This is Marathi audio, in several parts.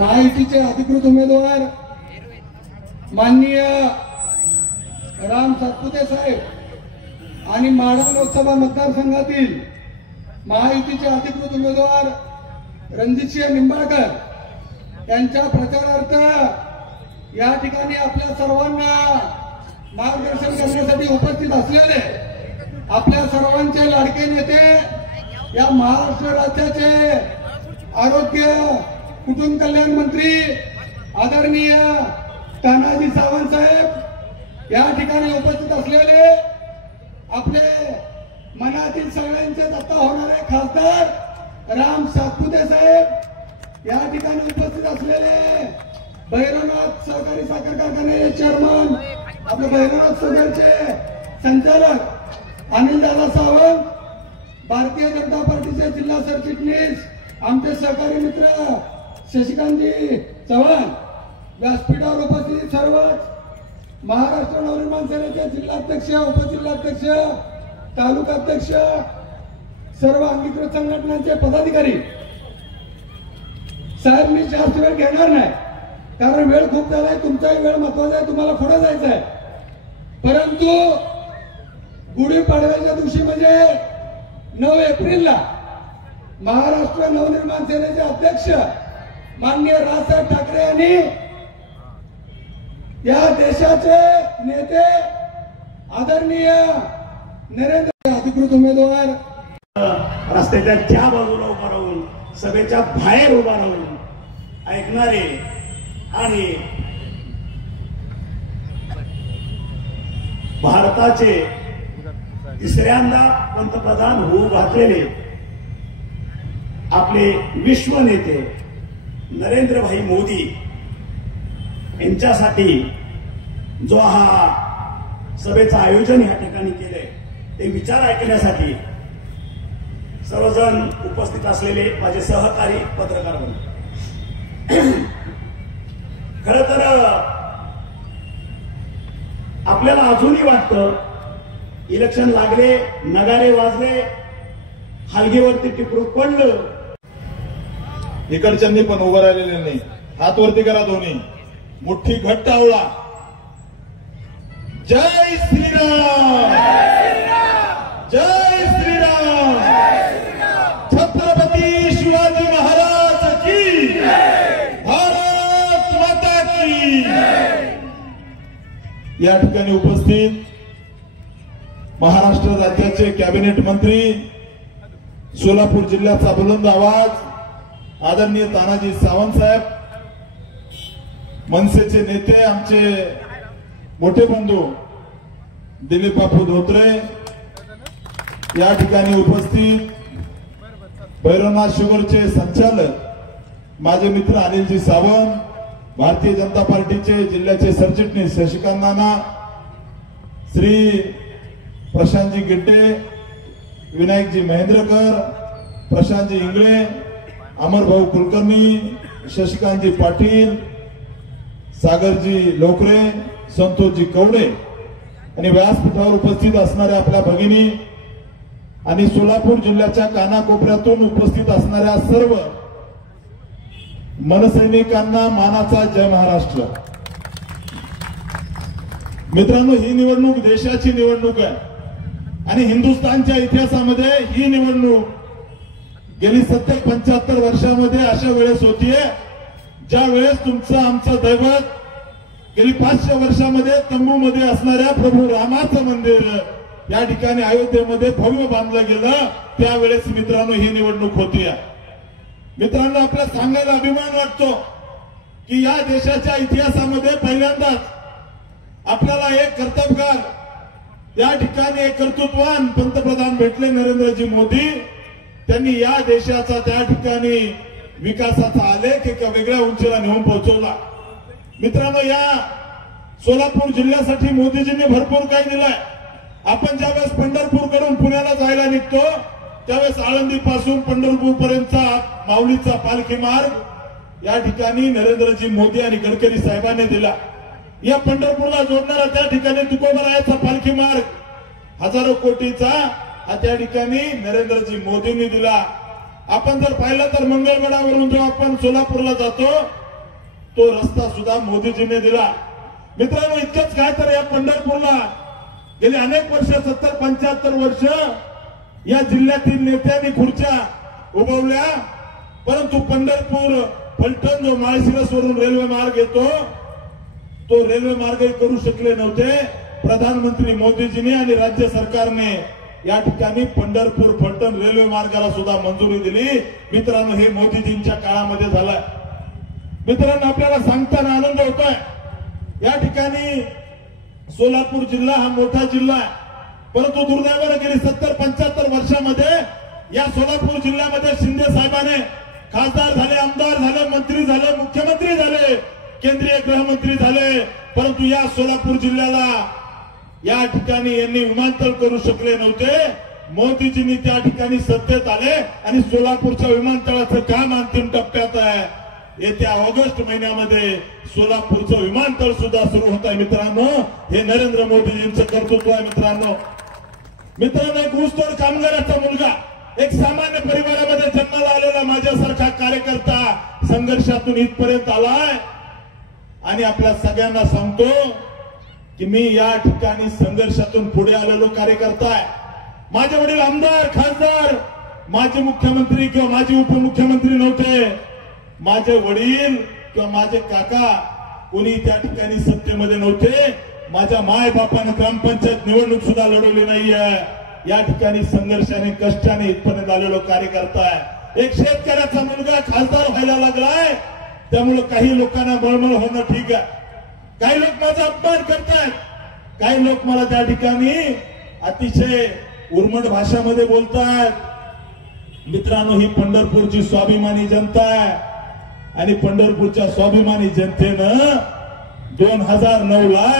महायुतीचे अधिकृत उमेदवार माननीय राम सातपुते साहेब आणि माढा लोकसभा मतदारसंघातील महायुतीचे अधिकृत उमेदवार रणजितसिंह निंबाळकर यांच्या प्रचारार्थ या ठिकाणी आपल्या सर्वांना मार्गदर्शन करण्यासाठी उपस्थित असलेले आपल्या सर्वांचे लाडके नेते या महाराष्ट्र राज्याचे आरोग्य कुटुंब कल्याण मंत्री आदरणीय तानाजी सावंत साहेब, या ठिकाणी उपस्थित असलेले आपले मनातील सगळ्यांचे दत्ता होणारे खासदार राम सातपुते साहेब, या ठिकाणी उपस्थित असलेले भैरवनाथ सहकारी साखर कारखान्याचे चेअरमन आपले भैरवनाथ साखरचे संचालक अनिलदादा सावंत, भारतीय जनता पार्टीचे जिल्हा सरचिटणीस आमचे सहकारी मित्र शशिकांतजी चव्हाण, व्यासपीठावर उपस्थित सर्वच महाराष्ट्र नवनिर्माण सेनेचे जिल्हाध्यक्ष, उपजिल्हाध्यक्ष, तालुकाध्यक्ष, सर्व अंगीकृत संघटनांचे पदाधिकारी साहेब, मी जास्त वेळ घेणार नाही कारण वेळ खूप झालाय, तुमचाही वेळ महत्वाचा आहे, तुम्हाला पुढे जायचं आहे. परंतु गुढीपाडव्याच्या दिवशी म्हणजे 9 एप्रिलला महाराष्ट्र नवनिर्माण सेनेचे अध्यक्ष माननीय राजसाहेब ठाकरे यांनी या देशाचे नेते आदरणीय नरेंद्र अधिकृत उमेदवार रस्त्याच्या त्या बाजूला उभा राहून सभेच्या बाहेर उभा राहून ऐकणारे आणि भारताचे तिसऱ्यांदा पंतप्रधान होऊ घातलेले आपले विश्व नेते नरेंद्रभाई मोदी यांच्यासाठी जो हा सभेचं आयोजन या ठिकाणी केलंय ते विचार ऐकण्यासाठी सर्वजण उपस्थित असलेले माझे सहकारी पत्रकार बंधू, खरं तर आपल्याला अजूनही वाटतं इलेक्शन लागले, नगारे वाजले, हलगीवरती टिपरू पडलं, इकडच्यांनी पण उभं राहिलेले नाही, हात वरती करा दोन्ही, मुठ्ठी घट्ट आवळा, जय श्रीराम, जय श्रीराम, छत्रपती शिवाजी महाराज की, भारत माता की. या ठिकाणी उपस्थित महाराष्ट्र राज्याचे कॅबिनेट मंत्री, सोलापूर जिल्ह्याचा बुलंद आवाज आदरणीय तानाजी सावंत साहेब, मनसेचे नेते आमचे मोठे बंधू दिलीप बापू धोत्रे, या ठिकाणी उपस्थित भैरवनाथ शुगरचे संचालक माझे मित्र अनिलजी सावंत, भारतीय जनता पार्टीचे जिल्ह्याचे सरचिटणीस शशिकांत नाना, श्री प्रशांतजी गिड्डे, विनायकजी महेंद्रकर, प्रशांतजी इंगळे, अमरभाऊ कुलकर्णी, शशिकांतजी पाटील, सागरजी लोकरे, संतोषजी कवडे आणि व्यासपीठावर उपस्थित असणाऱ्या आपल्या भगिनी आणि सोलापूर जिल्ह्याच्या कानाकोपऱ्यातून उपस्थित असणाऱ्या सर्व मनसैनिकांना मानाचा जय महाराष्ट्र. मित्रांनो, ही निवडणूक देशाची निवडणूक आहे आणि हिंदुस्थानच्या इतिहासामध्ये ही निवडणूक गेली 70-75 वर्षामध्ये अशा वेळेस होतीये ज्या वेळेस तुमचं आमचं दैवत गेली 500 वर्षामध्ये तंबूमध्ये असणाऱ्या प्रभू रामाचं मंदिर या ठिकाणी अयोध्येमध्ये भव्य बांधलं गेलं, त्यावेळेस मित्रांनो ही निवडणूक होतीये. मित्रांनो, आपल्याला सांगायला अभिमान वाटतो की या देशाच्या इतिहासामध्ये पहिल्यांदाच आपल्याला एक कर्तबगार, या ठिकाणी एक कर्तृत्ववान पंतप्रधान भेटले नरेंद्रजी मोदी. त्यांनी या देशाचा त्या ठिकाणी विकासाचा आलेख एका वेगळ्या उंचीला नेऊन पोहोचवला. मित्रांनो, या सोलापूर जिल्ह्यासाठी मोदीजींनी भरपूर काही दिलंय. आपण ज्यावेळेस पंढरपूरकडून पुण्याला जायला निघतो त्यावेळेस आळंदी पासून पंढरपूर पर्यंतचा माऊलीचा पालखी मार्ग या ठिकाणी नरेंद्रजी मोदी आणि गडकरी साहेबांनी दिला. या पंढरपूरला जोडणारा त्या ठिकाणी तुकोबरायाचा पालखी मार्ग हजारो कोटीचा हा त्या ठिकाणी नरेंद्रजी मोदींनी दिला. आपण जर पाहिलं तर मंगळगडावरून जेव्हा आपण सोलापूरला जातो तो रस्ता सुद्धा मोदीजीने दिला. मित्रांनो, इतकंच काय तर या पंढरपूरला गेली अनेक वर्ष 70-75 वर्ष या जिल्ह्यातील नेत्यांनी खुर्च्या उभवल्या, परंतु पंढरपूर फलटण जो माळशिरस वरून रेल्वे मार्ग येतो तो रेल्वे मार्गही करू शकले नव्हते. प्रधानमंत्री मोदीजींनी आणि राज्य सरकारने या ठिकाणी पंढरपूर फलटण रेल्वे मार्गाला सुद्धा मंजुरी दिली. मित्रांनो, हे मोदीजींच्या काळामध्ये झालं. मित्रांनो, आपल्याला सांगताना आनंद होतोय, या ठिकाणी सोलापूर जिल्हा हा मोठा जिल्हा आहे, परंतु दुर्दैवाने गेली 70-75 वर्षामध्ये या सोलापूर जिल्ह्यामध्ये शिंदे साहेबांनी खासदार झाले, आमदार झाले, मंत्री झाले, मुख्यमंत्री झाले, केंद्रीय गृहमंत्री झाले, परंतु या सोलापूर जिल्ह्याला या ठिकाणी यांनी विमानतळ करू शकले नव्हते. मोदीजींनी त्या ठिकाणी सत्तेत आले आणि सोलापूरच्या विमानतळाचं काम अंतिम टप्प्यात आहे. येत्या ऑगस्ट महिन्यामध्ये सोलापूरचं विमानतळ सुद्धा सुरू होत आहे. मित्रांनो, हे नरेंद्र मोदीजींचं कर्तृत्व आहे. मित्रांनो, एक ऊसतोड कामगाराचा मुलगा, एक सामान्य परिवारामध्ये जन्माला आलेला माझ्यासारखा कार्यकर्ता संघर्षातून इथपर्यंत आलाय आणि आपल्या सगळ्यांना सांगतो की मी या ठिकाणी संघर्षातून पुढे आलेलो कार्यकर्ता आहे. माझे वडील आमदार, खासदार, माजी मुख्यमंत्री किंवा माजी उपमुख्यमंत्री नव्हते. माझे वडील किंवा माझे काका कोणी त्या ठिकाणी सत्तेमध्ये नव्हते. माझ्या माय बापाने ग्रामपंचायत निवडणूक सुद्धा लढवली नाहीये. या ठिकाणी संघर्षाने कष्टाने इथपर्यंत आलेलो कार्यकर्ता आहे. एक शेतकऱ्याचा मुलगा खासदार व्हायला लागलाय, त्यामुळे काही लोकांना बळमळ होणं ठीक आहे. काही लोक माझा अपमान करतात, काही लोक मला त्या ठिकाणी अतिशय उर्मट भाषामध्ये बोलतात. मित्रांनो, ही पंढरपूरची स्वाभिमानी जनता आहे आणि पंढरपूरच्या स्वाभिमानी जनतेनं 2009ला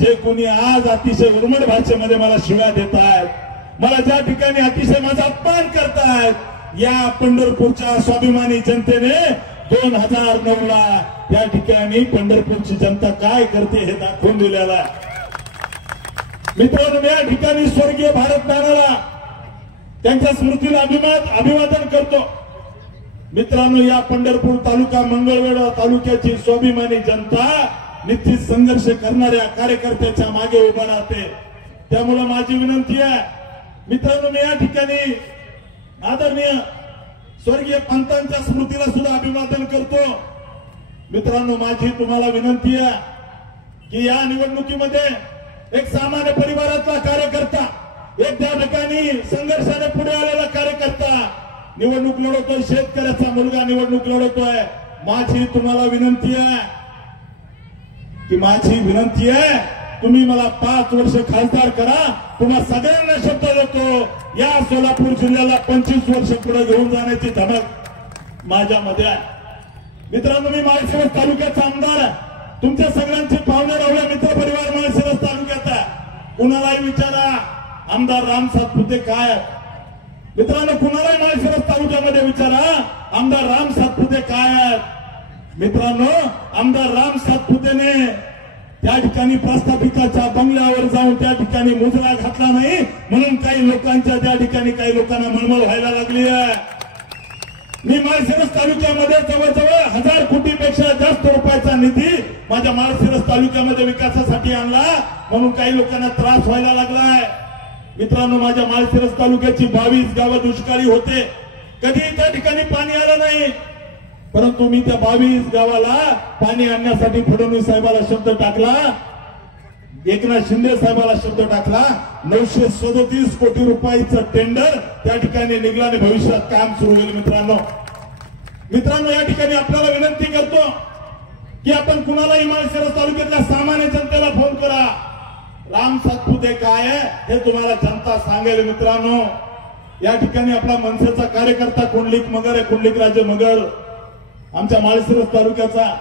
जे कोणी आज अतिशय उर्मट भाषेमध्ये मला शिव्या देत आहेत, मला ज्या ठिकाणी अतिशय माझा अपमान करतायत, या पंढरपूरच्या स्वाभिमानी जनतेने 2009ला त्या ठिकाणी पंढरपूरची जनता काय करते हे दाखवून दिलेला आहे. मित्रांनो, या ठिकाणी स्वर्गीय भारत नानाला त्यांच्या स्मृतीला अभिवादन करतो. मित्रांनो, या पंढरपूर तालुका, मंगळवेढा तालुक्याची स्वाभिमानी जनता निश्चित संघर्ष करणाऱ्या कार्यकर्त्याच्या मागे उभा राहते. त्यामुळे माझी विनंती आहे, मित्रांनो, मी या ठिकाणी आदरणीय स्वर्गीय पंतांच्या स्मृतीला सुद्धा अभिवादन करतो. मित्रांनो, माझी तुम्हाला विनंती आहे की या निवडणुकीमध्ये एक सामान्य परिवारातला कार्यकर्ता, एक त्या ठिकाणी संघर्षाने पुढे आलेला कार्यकर्ता निवडणूक लढवतोय, शेतकऱ्याचा मुलगा निवडणूक लढवतोय. माझी तुम्हाला विनंती आहे, तुम्ही मला 5 वर्ष खासदार करा. तुम्हा सगळ्यांना शब्द देतो, या सोलापूर जिल्ह्याला 25 वर्ष पुढे घेऊन जाण्याची धमक माझ्यामध्ये आहे. मित्रांनो, मी माळशिरस तालुक्याचा आमदार आहे. तुमच्या सगळ्यांचे पाहुणे रावळे मित्र परिवार माळशिरस तालुक्यात आहे. कुणालाही विचारा आमदार राम सातपुते काय. मित्रांनो, कुणालाही माळशिरस तालुक्यामध्ये विचारा आमदार राम सातपुते काय आहेत. मित्रांनो, आमदार राम सातपुतेने त्या ठिकाणी प्रस्थापिकाच्या बंगल्यावर जाऊन त्या ठिकाणी मुजरा घातला नाही, म्हणून काही लोकांच्या त्या ठिकाणी काही लोकांना मळमळ व्हायला लागली आहे. मी माळशिरस तालुक्यामध्ये जवळजवळ 1000 कोटीपेक्षा जास्त रुपयाचा निधी माझ्या माळशिरस तालुक्यामध्ये विकासासाठी आणला, म्हणून काही लोकांना त्रास व्हायला लागलाय. मित्रांनो, माझ्या माळशिरस तालुक्याची 22 गावं दुष्काळी होते, कधी त्या ठिकाणी पाणी आलं नाही, परंतु मी त्या 22 गावाला पाणी आणण्यासाठी फडणवीस साहेबाला शब्द टाकला, एकनाथ शिंदे साहेबाला शब्द टाकला. 937 कोटी रुपयाचं टेंडर त्या ठिकाणी निघालं आणि भविष्यात काम सुरू होईल. मित्रांनो, या ठिकाणी आपल्याला विनंती करतो की आपण कुणालाही माळशिरस तालुक्यातल्या सामान्य जनतेला फोन करा. राम सातपुते काय आहे हे तुम्हाला जनता सांगेल. मित्रांनो, या ठिकाणी आपला मनसेचा कार्यकर्ता कुंडलिक मगर आहे, कुंडलिक राजे मगर, आमच्या माळशिरस तालुक्याचा.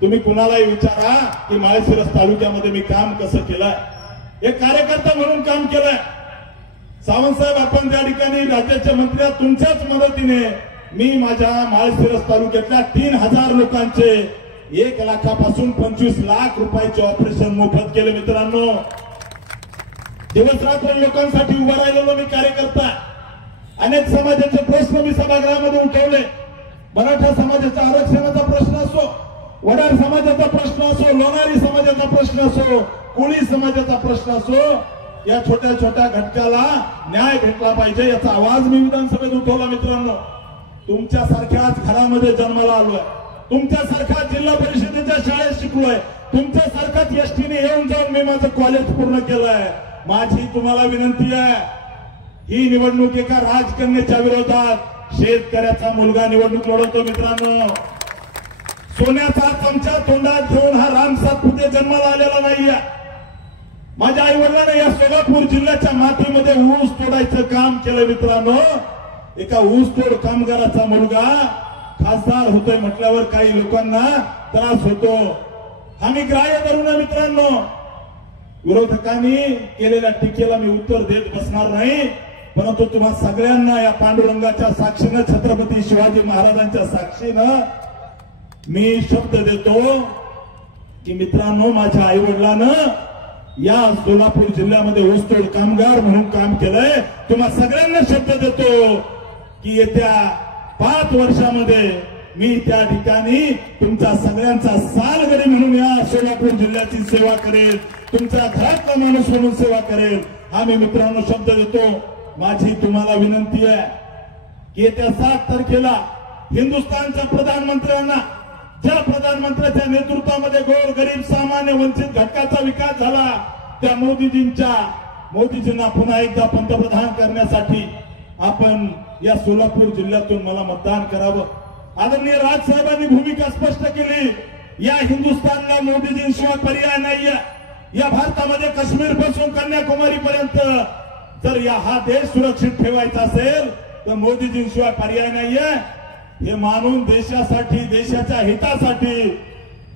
तुम्ही कुणालाही विचारा की माळशिरस तालुक्यामध्ये मी काम कसं केलंय, एक कार्यकर्ता म्हणून काम केलंय. सावंत साहेब, आपण त्या ठिकाणी राज्याचे मंत्री आहात, तुमच्याच मदतीने मी माझ्या माळशिरस तालुक्यातल्या 3000 लोकांचे 1 लाखापासून 25 लाख रुपयाचे ऑपरेशन मोफत केले. मित्रांनो, दिवस रात्र लोकांसाठी उभा राहिलेलो मी कार्यकर्ता. अनेक समाजाचे प्रश्न मी सभागृहामध्ये उठवले. मराठा समाजाचा आरक्षणाचा प्रश्न असो, वडार समाजाचा प्रश्न असो, लोणारी समाजाचा प्रश्न असो, कोळी समाजाचा प्रश्न असो, या छोट्या छोट्या घटकाला न्याय भेटला पाहिजे याचा आवाज मी विधानसभेत उठवला. मित्रांनो, तुमच्यासारख्याच घरामध्ये जन्माला आलोय, तुमच्यासारख्या जिल्हा परिषदेच्या शाळेत शिकलोय, तुमच्यासारखाच एसटीने येऊन जाऊन मी माझं कॉलेज पूर्ण केलंय. माझी तुम्हाला विनंती आहे, ही निवडणूक एका राजकन्याच्या विरोधात शेतकऱ्याचा मुलगा निवडणूक लढवतो. मित्रांनो, सोन्याचा चमचा तोंडात घेऊन हा राम सातपुते जन्माला आलेला नाहीये. माझ्या आई वडिलांनी या सोलापूर जिल्ह्याच्या मातीमध्ये ऊस तोडायचं काम केलं. मित्रांनो, एका ऊसतोड कामगाराचा मुलगा खासदार होतोय म्हटल्यावर काही लोकांना त्रास होतो. आम्ही ग्राह्य धरून मित्रांनो, विरोधकांनी केलेल्या टीकेला मी उत्तर देत बसणार नाही, परंतु तुम्हा सगळ्यांना या पांडुरंगाच्या साक्षीनं, छत्रपती शिवाजी महाराजांच्या साक्षीनं मी शब्द देतो की मित्रांनो, माझ्या आई वडिलांना या सोलापूर जिल्ह्यामध्ये ऊसतोड कामगार म्हणून काम केलंय. तुम्हा सगळ्यांना शब्द देतो की येत्या 5 वर्षामध्ये मी त्या ठिकाणी तुमच्या सगळ्यांचा सालगडी म्हणून या सोलापूर जिल्ह्याची सेवा करेल, तुमच्या घरातला माणूस म्हणून सेवा करेल. हा मी मित्रांनो शब्द देतो. माझी तुम्हाला विनंती आहे की येत्या 7 तारखेला हिंदुस्थानच्या प्रधानमंत्र्यांना, ज्या प्रधानमंत्र्यांच्या नेतृत्वामध्ये गोर गरीब सामान्य वंचित घटकाचा विकास झाला, त्या मोदीजींना पुन्हा एकदा पंतप्रधान करण्यासाठी आपण या सोलापूर जिल्ह्यातून मला मतदान करावं. आदरणीय राजसाहेबांनी भूमिका स्पष्ट केली, या हिंदुस्थानला मोदीजींशिवाय पर्याय नाहीये. या भारतामध्ये काश्मीर पासून कन्याकुमारी पर्यंत जर हा देश सुरक्षित ठेवायचा असेल तर मोदीजींशिवाय पर्याय नाहीये. हे मानून देशासाठी, देशाच्या हितासाठी,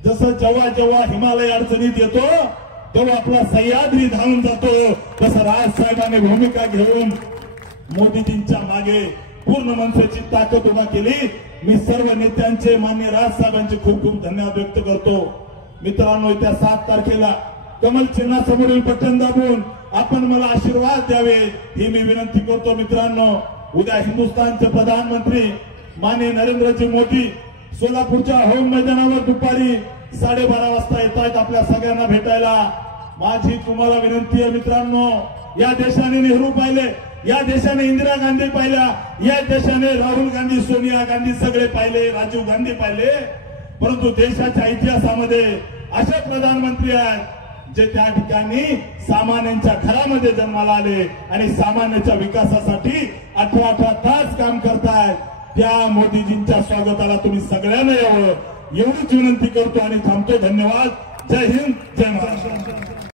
जसं जेव्हा जेव्हा हिमालय अडचणीत येतो तेव्हा आपला सह्याद्री धावून जातो, तसं राजसाहेबांनी भूमिका घेऊन मोदीजींच्या मागे पूर्ण मनसेची ताकद उभा केली. मी सर्व नेत्यांचे, माननीय राजसाहेबांचे खूप खूप धन्यवाद व्यक्त करतो. मित्रांनो, त्या 7 तारखेला कमल चिन्हासमोरील बटन दाबून आपण मला आशीर्वाद द्यावे ही मी विनंती करतो. मित्रांनो, उद्या हिंदुस्थानचे प्रधानमंत्री माननीय नरेंद्रजी मोदी सोलापूरच्या होम मैदानावर दुपारी 12:30 वाजता येत आहेत आपल्या सगळ्यांना भेटायला. माझी तुम्हाला विनंती आहे मित्रांनो, या देशाने नेहरू पाहिले, या देशाने इंदिरा गांधी पाहिल्या, या देशाने राहुल गांधी, सोनिया गांधी सगळे पाहिले, राजीव गांधी पाहिले, परंतु देशाच्या इतिहासामध्ये असे प्रधानमंत्री आहेत जे त्या ठिकाणी सामान्यांच्या घरामध्ये जन्माला आले आणि सामान्याच्या विकासासाठी 18 तास काम करतायत. त्या मोदीजींच्या स्वागताला तुम्ही सगळ्यांना यावं एवढीच विनंती करतो आणि थांबतो. धन्यवाद. जय हिंद.